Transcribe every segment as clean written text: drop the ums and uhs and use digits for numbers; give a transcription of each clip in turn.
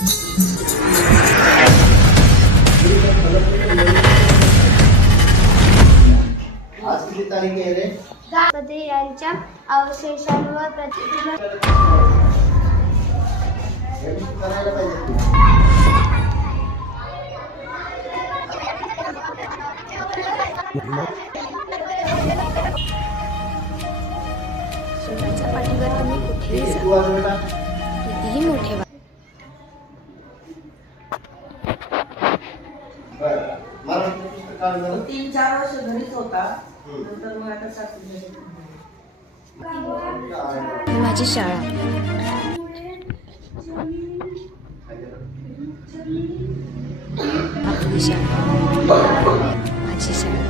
आज किती तारीख आहे रे? मध्ये यांच्या अवशेषांवर प्रतिक्रिया करायला पाहिजे. शोधाच्या पाठीवर तुम्ही कुठेही जा, तू आज बेटा कितीही मोठे व्हा. बरं. मराठी पुस्तक काढलं ना? 3-4 वर्ष घरीच होता. नंतर मग आता सासरी ही माझी शाळा. आपली शाळा, माझी शाळा.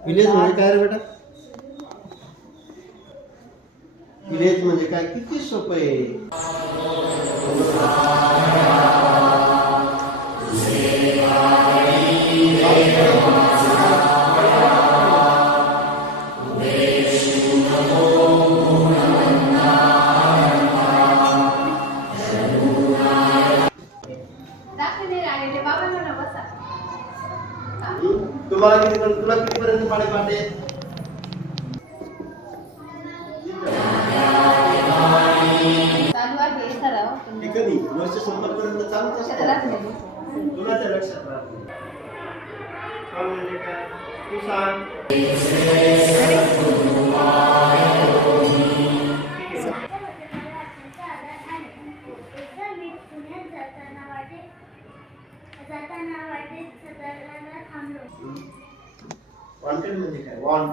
विलेज म्हणजे काय रे बेटा? विलेज म्हणजे काय? किती सोपं आहे. तुला कितीपर्यंत पाणी पाठे? कधी वर्ष संपतपर्यंत चालूच असतं. तुला लक्षात राहत म्हणजे काय तू सांग. वॉन्टेड म्हणजे काय? वॉन्ट